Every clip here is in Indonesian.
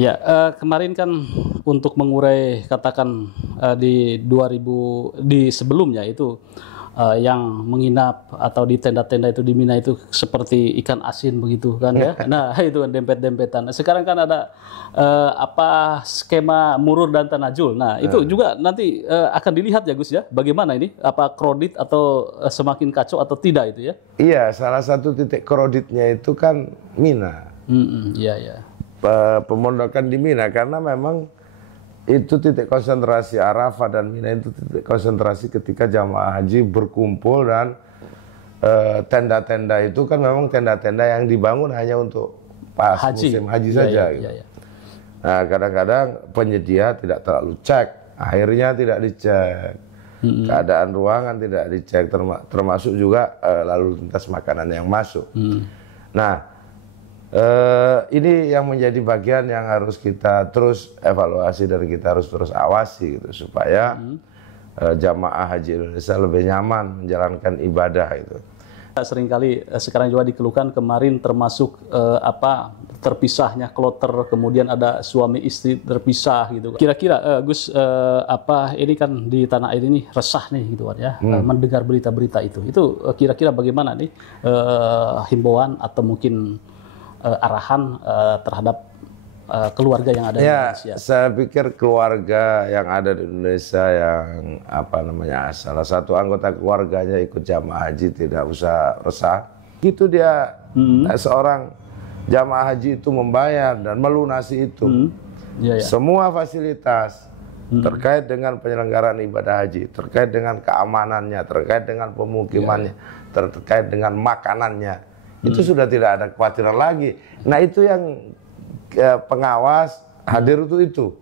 Ya, kemarin kan untuk mengurai katakan di sebelumnya itu yang menginap atau di tenda-tenda itu di Mina itu seperti ikan asin begitu kan ya. Nah, itu kan dempet-dempetan. Nah, sekarang kan ada skema murur dan tanajul. Nah, itu juga nanti akan dilihat ya Gus ya. Bagaimana ini? Apa kredit atau semakin kacau atau tidak itu ya? Iya, salah satu titik kreditnya itu kan Mina. Iya, iya. Pemondokan di Mina, karena memang itu titik konsentrasi Arafah dan Mina, itu titik konsentrasi ketika jamaah haji berkumpul. Dan tenda-tenda itu kan memang tenda-tenda yang dibangun hanya untuk pas musim haji saja gitu. Nah, kadang-kadang penyedia tidak terlalu cek, akhirnya tidak dicek, keadaan ruangan tidak dicek, termasuk juga lalu lintas makanan yang masuk. Nah, ini yang menjadi bagian yang harus kita terus evaluasi dan kita harus terus awasi gitu, supaya jamaah haji Indonesia lebih nyaman menjalankan ibadah itu. Seringkali sekarang juga dikeluhkan kemarin termasuk terpisahnya kloter, kemudian ada suami istri terpisah gitu. Kira-kira Gus, ini kan di tanah air ini resah nih gitu kan ya, mendengar berita-berita itu. Itu kira-kira bagaimana nih himbauan atau mungkin arahan terhadap keluarga yang ada di Indonesia? Saya pikir keluarga yang ada di Indonesia yang salah satu anggota keluarganya ikut jamaah haji tidak usah resah. Itu dia seorang jamaah haji itu membayar dan melunasi itu semua fasilitas terkait dengan penyelenggaraan ibadah haji, terkait dengan keamanannya, terkait dengan pemukimannya, terkait dengan makanannya. Itu sudah tidak ada kekhawatiran lagi. Nah, itu yang pengawas hadir itu.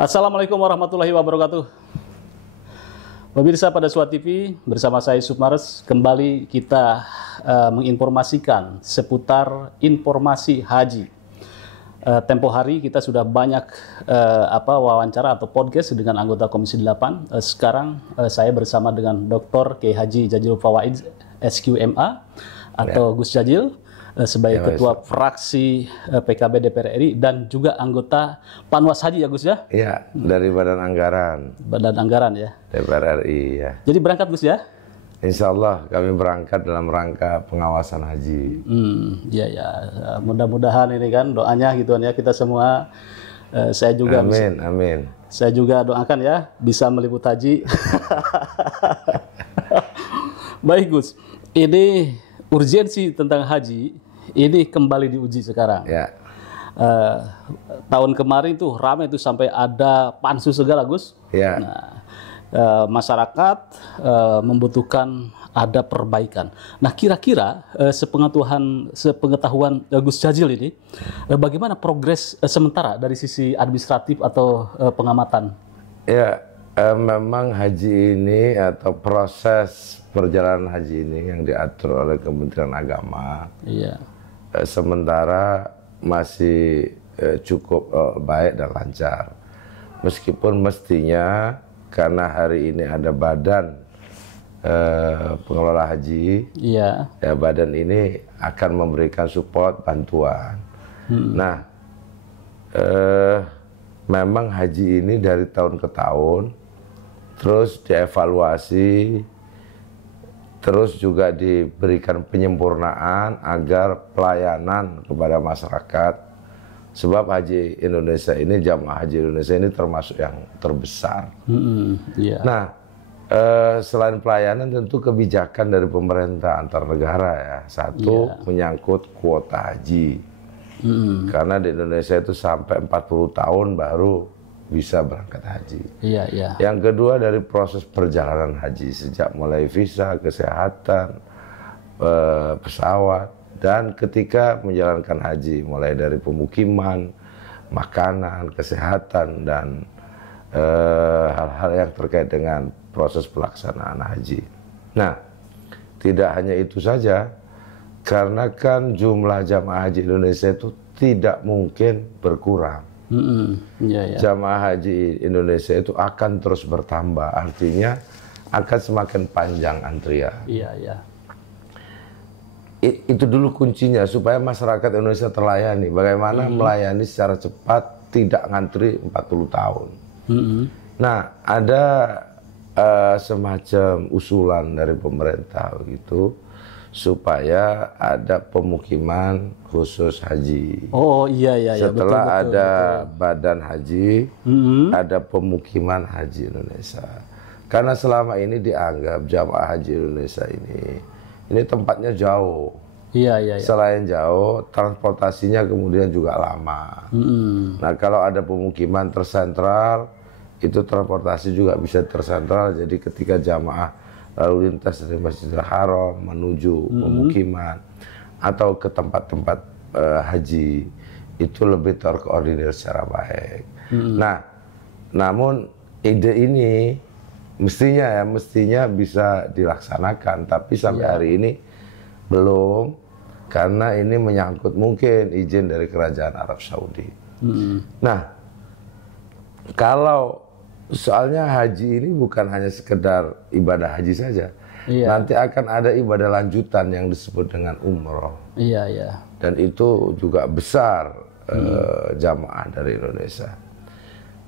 Assalamualaikum warahmatullahi wabarakatuh. Pemirsa pada Suat TV, bersama saya Sukmares, kembali kita menginformasikan seputar informasi haji. Tempo hari kita sudah banyak wawancara atau podcast dengan anggota Komisi 8. Sekarang saya bersama dengan Dr. Kiai Haji Jazilul Fawaid SQMA atau Gus Jazil sebagai Ketua Fraksi PKB DPR RI dan juga anggota Panwas Haji ya Gus ya? Iya, dari Badan Anggaran. Badan Anggaran ya? DPR RI ya. Jadi berangkat Gus ya? Insya Allah kami berangkat dalam rangka pengawasan haji. Mudah-mudahan ini kan doanya gitu ya, kita semua, saya juga amin. Saya juga doakan ya bisa meliput haji. Baik Gus, ini urgensi tentang haji ini kembali diuji sekarang. Ya. Tahun kemarin tuh ramai tuh sampai ada pansus segala Gus. Ya. Nah, masyarakat membutuhkan ada perbaikan. Nah, kira-kira sepengetahuan Gus Jazil ini, bagaimana progres sementara dari sisi administratif atau pengamatan? Ya, memang haji ini atau proses perjalanan haji ini yang diatur oleh Kementerian Agama, sementara masih cukup baik dan lancar. Meskipun mestinya karena hari ini ada badan pengelola haji, badan ini akan memberikan support bantuan. Nah, memang haji ini dari tahun ke tahun terus dievaluasi, terus juga diberikan penyempurnaan agar pelayanan kepada masyarakat. Sebab haji Indonesia ini, jamaah haji Indonesia ini termasuk yang terbesar. Nah, selain pelayanan tentu kebijakan dari pemerintah antar negara ya. Satu, menyangkut kuota haji. Karena di Indonesia itu sampai 40 tahun baru bisa berangkat haji. Yang kedua dari proses perjalanan haji, sejak mulai visa, kesehatan, pesawat, dan ketika menjalankan haji, mulai dari pemukiman, makanan, kesehatan, dan hal-hal yang terkait dengan proses pelaksanaan haji. Nah, tidak hanya itu saja, karena kan jumlah jamaah haji Indonesia itu tidak mungkin berkurang. Jamaah haji Indonesia itu akan terus bertambah, artinya akan semakin panjang antrian. itu dulu kuncinya supaya masyarakat Indonesia terlayani. Bagaimana melayani secara cepat, tidak ngantri 40 tahun. Nah, ada semacam usulan dari pemerintah begitu supaya ada pemukiman khusus haji. Oh iya. Setelah betul, ada badan haji, ada pemukiman haji Indonesia. Karena selama ini dianggap jamaah haji Indonesia ini tempatnya jauh. Iya. Selain jauh, transportasinya kemudian juga lama. Nah, kalau ada pemukiman tersentral, itu transportasi juga bisa tersentral. Jadi ketika jamaah lalu lintas dari Masjidil Haram menuju pemukiman atau ke tempat-tempat haji, itu lebih terkoordinir secara baik. Nah, namun ide ini mestinya bisa dilaksanakan, tapi sampai hari ini belum, karena ini menyangkut mungkin izin dari Kerajaan Arab Saudi. Nah, kalau soalnya haji ini bukan hanya sekedar ibadah haji saja, nanti akan ada ibadah lanjutan yang disebut dengan umroh. Iya. Dan itu juga besar jamaah dari Indonesia.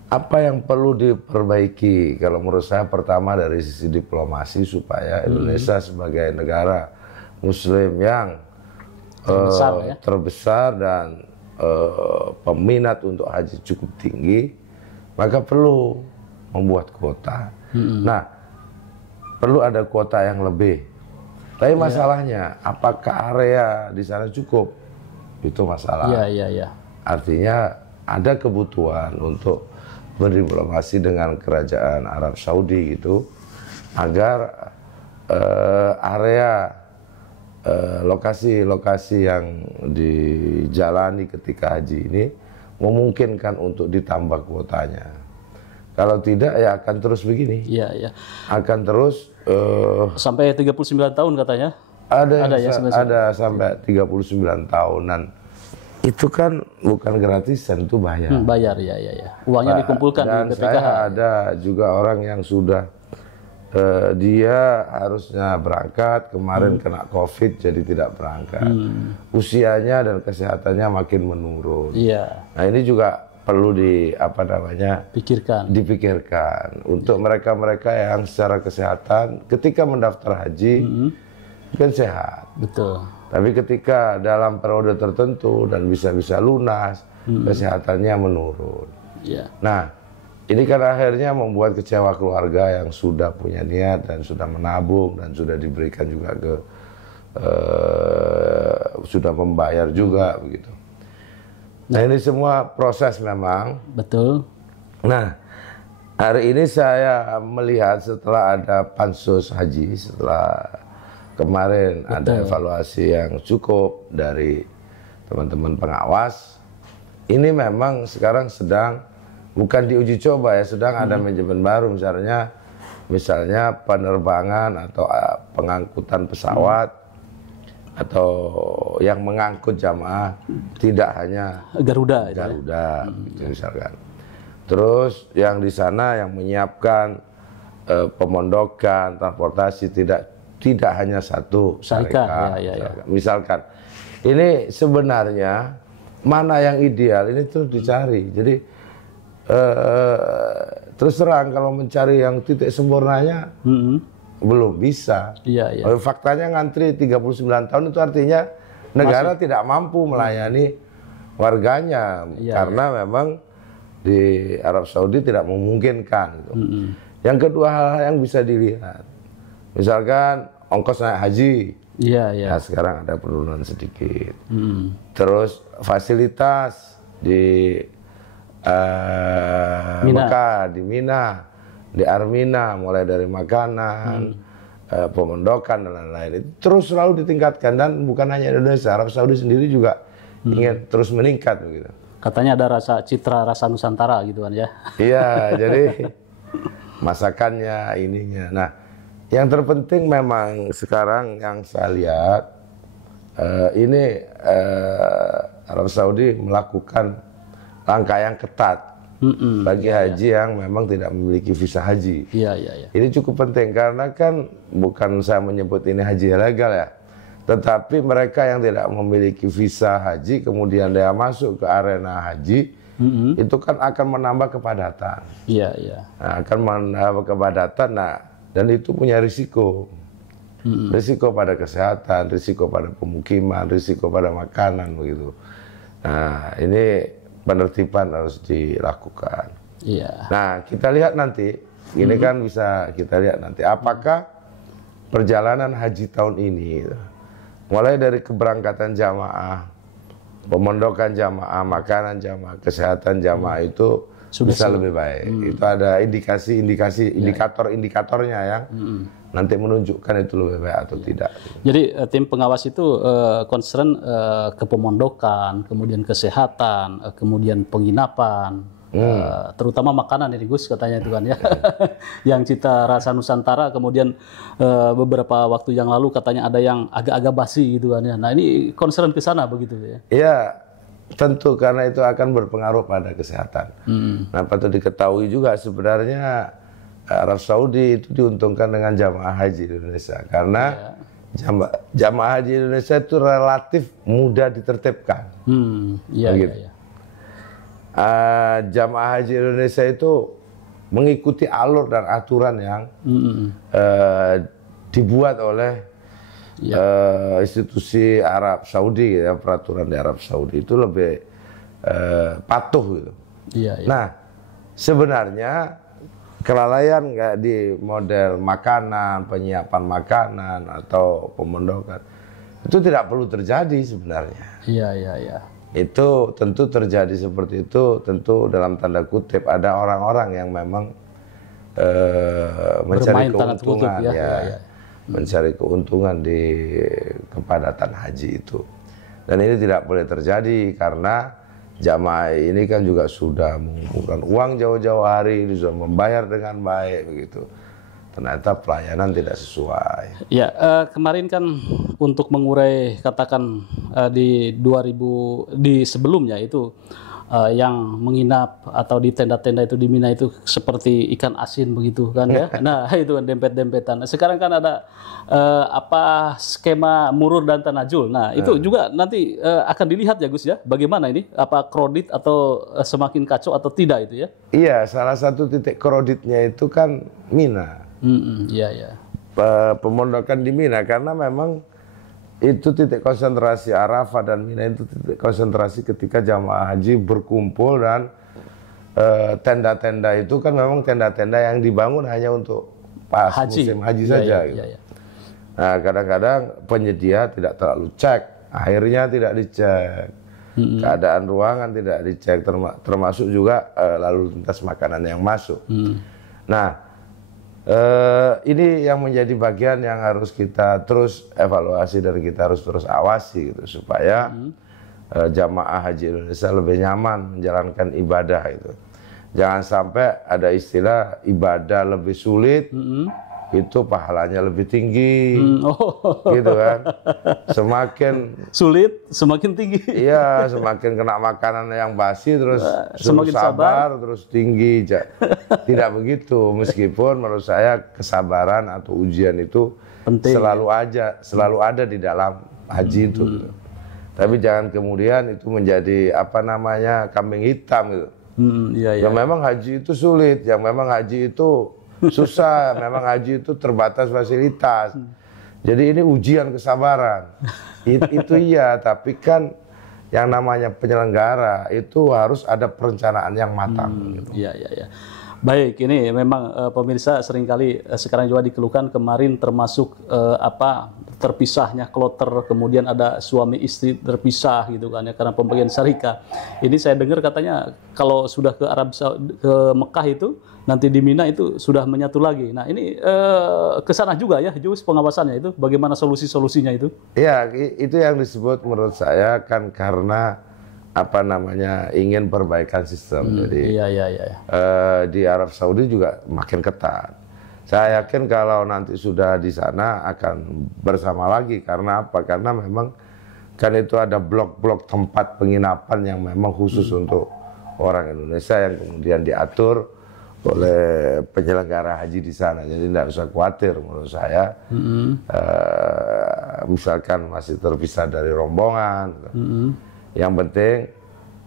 Apa yang perlu diperbaiki? Kalau menurut saya pertama dari sisi diplomasi supaya Indonesia sebagai negara Muslim yang terbesar dan peminat untuk haji cukup tinggi, maka perlu membuat kuota. Nah, perlu ada kuota yang lebih. Tapi masalahnya, apakah area di sana cukup? Itu masalah. Iya. Artinya ada kebutuhan untuk berdiplomasi dengan Kerajaan Arab Saudi gitu, agar area lokasi-lokasi yang dijalani ketika haji ini memungkinkan untuk ditambah kuotanya. Kalau tidak ya akan terus begini. Iya. Akan terus sampai 39 tahun katanya. Ada sampai 39 tahunan. Itu kan bukan gratisan, itu bayar. Bayar ya. Uangnya dikumpulkan dan di BPKH. saya ada juga orang yang sudah dia harusnya berangkat, kemarin kena COVID jadi tidak berangkat. Usianya dan kesehatannya makin menurun. Iya. Nah, ini juga perlu dipikirkan untuk mereka-mereka yang secara kesehatan ketika mendaftar haji kan sehat. Betul. Tapi ketika dalam periode tertentu dan bisa lunas, kesehatannya menurun. Iya. Nah, ini kan akhirnya membuat kecewa keluarga yang sudah punya niat dan sudah menabung dan sudah diberikan juga sudah membayar juga begitu. Nah, ini semua proses memang. Betul. Nah, hari ini saya melihat setelah ada pansus haji, setelah kemarin ada evaluasi yang cukup dari teman-teman pengawas, ini memang sekarang sedang bukan diuji coba ya, sedang ada manajemen baru, misalnya penerbangan atau pengangkutan pesawat atau yang mengangkut jamaah tidak hanya Garuda gitu misalkan. Terus yang di sana yang menyiapkan pemondokan, transportasi tidak hanya satu syarikat. Misalkan ini sebenarnya mana yang ideal ini terus dicari. Jadi terus terang kalau mencari yang titik sempurnanya belum bisa. Iya. Faktanya ngantri 39 tahun itu artinya negara tidak mampu melayani warganya karena memang di Arab Saudi tidak memungkinkan. Gitu. Yang kedua hal yang bisa dilihat, misalkan ongkos naik haji. Iya. Nah, sekarang ada penurunan sedikit. Terus fasilitas di Mekah, di Mina, di Armina, mulai dari makanan, pemondokan dan lain-lain, itu terus selalu ditingkatkan dan bukan hanya Indonesia, Arab Saudi sendiri juga ingin terus meningkat begitu. Katanya ada rasa Nusantara gitu kan ya? Iya, jadi masakannya ininya. Nah, yang terpenting memang sekarang yang saya lihat ini Arab Saudi melakukan langkah yang ketat bagi haji yang memang tidak memiliki visa haji. Iya. Ini cukup penting karena kan bukan saya menyebut ini haji ilegal ya, Tetapi mereka yang tidak memiliki visa haji, kemudian dia masuk ke arena haji, itu kan akan menambah kepadatan. Iya, iya. Nah, akan menambah kepadatan, nah, dan itu punya risiko. Risiko pada kesehatan, risiko pada pemukiman, risiko pada makanan, begitu. Nah, ini penertiban harus dilakukan. Iya. Nah, kita lihat nanti, ini kan bisa kita lihat nanti, apakah perjalanan haji tahun ini, mulai dari keberangkatan jamaah, pemondokan jamaah, makanan jamaah, kesehatan jamaah itu bisa lebih baik. Itu ada indikator-indikatornya yang nanti menunjukkan itu lebih baik atau tidak. Jadi tim pengawas itu concern ke pemondokan, kemudian kesehatan, kemudian penginapan, terutama makanan ini Gus katanya itu kan ya. Yang Cita Rasa Nusantara, kemudian beberapa waktu yang lalu katanya ada yang agak-agak basi gitu kan ya. Nah ini concern ke sana begitu ya? Iya, tentu karena itu akan berpengaruh pada kesehatan. Nah patut diketahui juga sebenarnya Arab Saudi itu diuntungkan dengan jamaah haji di Indonesia karena jamaah haji Indonesia itu relatif mudah ditertibkan. Iya, iya. Jamaah haji Indonesia itu mengikuti alur dan aturan yang dibuat oleh institusi Arab Saudi, ya, peraturan di Arab Saudi itu lebih patuh gitu. Iya, iya. Nah, sebenarnya kelalaian nggak di model makanan, penyiapan makanan atau pemondokan itu tidak perlu terjadi sebenarnya. Iya, iya, iya. Itu tentu terjadi seperti itu, tentu dalam tanda kutip ada orang-orang yang memang mencari keuntungan, mencari keuntungan di kepadatan haji itu. Dan ini tidak boleh terjadi karena jamaah ini kan juga sudah mengumpulkan uang jauh-jauh hari, sudah membayar dengan baik begitu. Ternyata pelayanan tidak sesuai. Ya, kemarin kan untuk mengurai katakan di sebelumnya itu yang menginap atau di tenda-tenda itu di Mina itu seperti ikan asin begitu kan ya. Nah, itu kan dempet-dempetan. Sekarang kan ada skema murur dan tanajul. Nah, itu juga nanti akan dilihat ya Gus ya. Bagaimana ini? Apa kredit atau semakin kacau atau tidak itu ya? Iya, salah satu titik kreditnya itu kan Mina. Iya, iya. Pemondokan di Mina karena memang itu titik konsentrasi Arafah dan Mina itu titik konsentrasi ketika jamaah haji berkumpul dan tenda-tenda itu kan memang tenda-tenda yang dibangun hanya untuk pas musim haji saja. Gitu. Nah kadang-kadang penyedia tidak terlalu cek, akhirnya tidak dicek, keadaan ruangan tidak dicek, termasuk juga lalu lintas makanan yang masuk. Nah ini yang menjadi bagian yang harus kita terus evaluasi dan kita harus terus awasi gitu supaya jamaah haji Indonesia lebih nyaman menjalankan ibadah itu. Jangan sampai ada istilah ibadah lebih sulit itu pahalanya lebih tinggi, gitu kan? Semakin sulit semakin tinggi. Iya, semakin kena makanan yang basi terus semakin sabar terus tinggi. Tidak begitu, meskipun menurut saya kesabaran atau ujian itu penting, selalu ada di dalam haji itu. Gitu. Tapi jangan kemudian itu menjadi kambing hitam gitu. Yang memang haji itu sulit, yang memang haji itu susah, memang haji itu terbatas fasilitas. Jadi ini ujian kesabaran. Itu iya, tapi kan yang namanya penyelenggara itu harus ada perencanaan yang matang. Gitu. Iya, iya, iya. Baik, ini memang pemirsa seringkali sekarang juga dikeluhkan kemarin termasuk terpisahnya kloter, kemudian ada suami istri terpisah gitu kan ya karena pembagian syarikat. Ini saya dengar katanya kalau sudah ke ke Mekah itu nanti di Mina itu sudah menyatu lagi. Nah ini ke sana juga ya, Jus pengawasannya itu bagaimana solusi-solusinya itu? Iya, itu yang disebut menurut saya kan karena ingin perbaikan sistem. Jadi di Arab Saudi juga makin ketat. Saya yakin kalau nanti sudah di sana akan bersama lagi karena apa? Karena memang kan itu ada blok-blok tempat penginapan yang memang khusus untuk orang Indonesia yang kemudian diatur oleh penyelenggara haji di sana. Jadi tidak usah khawatir menurut saya. Misalkan masih terpisah dari rombongan. Yang penting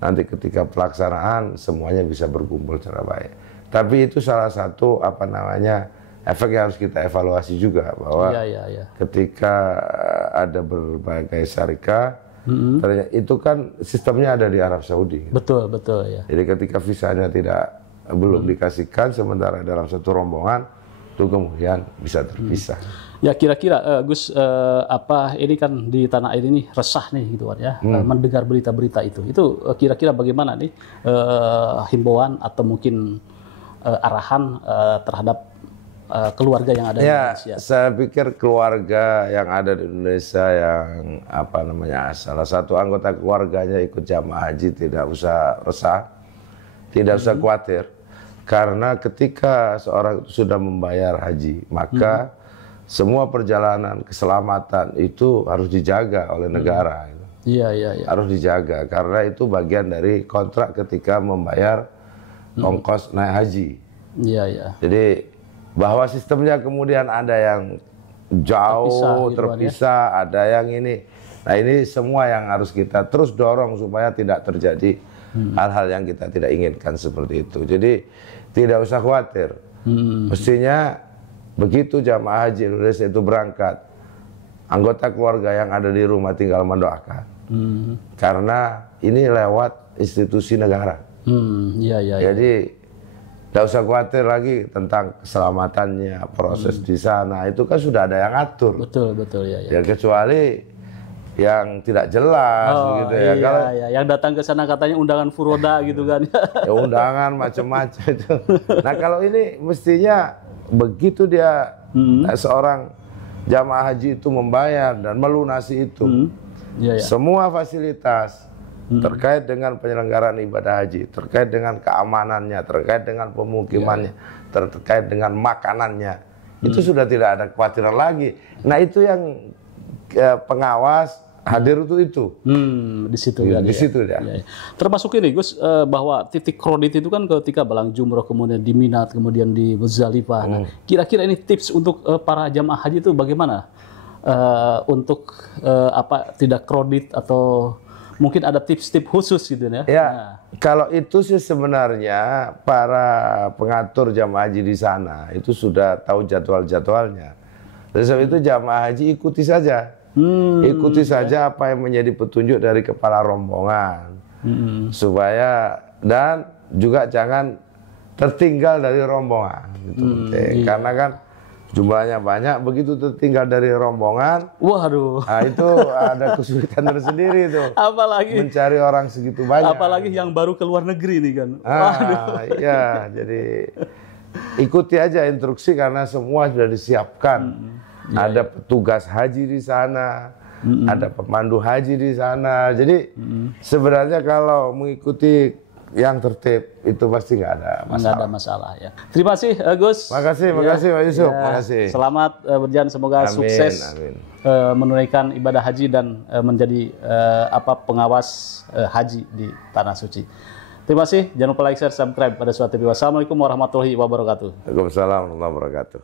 nanti ketika pelaksanaan semuanya bisa berkumpul secara baik. Tapi itu salah satu efek yang harus kita evaluasi juga, bahwa ketika ada berbagai syarikat, ternyata itu kan sistemnya ada di Arab Saudi. Betul ya. Jadi ketika visanya belum dikasihkan, sementara dalam satu rombongan itu kemudian bisa terpisah. Ya kira-kira Gus, ini kan di tanah air ini resah nih gitu kan ya, mendengar berita-berita itu kira-kira bagaimana nih himbauan atau mungkin arahan terhadap keluarga yang ada di Indonesia? Saya pikir keluarga yang ada di Indonesia yang salah satu anggota keluarganya ikut jamaah haji tidak usah resah, tidak usah khawatir, karena ketika seorang sudah membayar haji, maka semua perjalanan keselamatan itu harus dijaga oleh negara. Iya. Harus dijaga karena itu bagian dari kontrak ketika membayar ongkos naik haji. Iya. Jadi bahwa sistemnya kemudian ada yang jauh terpisah, ada yang ini. Nah, ini semua yang harus kita terus dorong supaya tidak terjadi hal-hal yang kita tidak inginkan seperti itu. Jadi tidak usah khawatir. Mestinya begitu jamaah haji Indonesia itu berangkat, anggota keluarga yang ada di rumah tinggal mendoakan. Karena ini lewat institusi negara. Jadi tidak usah khawatir lagi tentang keselamatannya, proses di sana itu kan sudah ada yang atur. Betul ya. Kecuali yang tidak jelas begitu ya. Kalau yang datang ke sana katanya undangan furoda gitu kan. Ya undangan macam-macam itu. Nah, kalau ini mestinya begitu dia seorang jamaah haji itu membayar dan melunasi itu, semua fasilitas terkait dengan penyelenggaraan ibadah haji, terkait dengan keamanannya, terkait dengan pemukimannya, terkait dengan makanannya, itu sudah tidak ada kekhawatiran lagi. Nah, itu yang pengawas hadir itu. Di situ ya. Di situ ya. Termasuk ini Gus, bahwa titik kredit itu kan ketika balang jumroh, kemudian di Mina, kemudian di Muzdalifah. Nah, kira-kira ini tips untuk para jamaah haji itu bagaimana? Untuk tidak kredit atau mungkin ada tips-tips khusus gitu ya? Kalau itu sih sebenarnya para pengatur jamaah haji di sana itu sudah tahu jadwal-jadwalnya. Oleh sebab itu jamaah haji ikuti saja. Ikuti saja apa yang menjadi petunjuk dari kepala rombongan. Supaya, dan juga jangan tertinggal dari rombongan. Itu penting. Karena kan jumlahnya banyak, begitu tertinggal dari rombongan, waduh, nah itu ada kesulitan tersendiri tuh. Apalagi mencari orang segitu banyak. Apalagi yang baru ke luar negeri nih kan. Ya, jadi ikuti aja instruksi karena semua sudah disiapkan. Ada petugas haji di sana, ada pemandu haji di sana. Jadi sebenarnya kalau mengikuti yang tertib itu pasti nggak ada masalah. Nggak ada masalah ya. Terima kasih Gus. Makasih Pak Yusuf. Makasih. Selamat berjalan, semoga sukses menunaikan ibadah haji dan menjadi pengawas haji di tanah suci. Terima kasih. Jangan lupa like, share, subscribe pada Suara TV. Wassalamualaikum warahmatullahi wabarakatuh. Waalaikumsalam warahmatullahi wabarakatuh.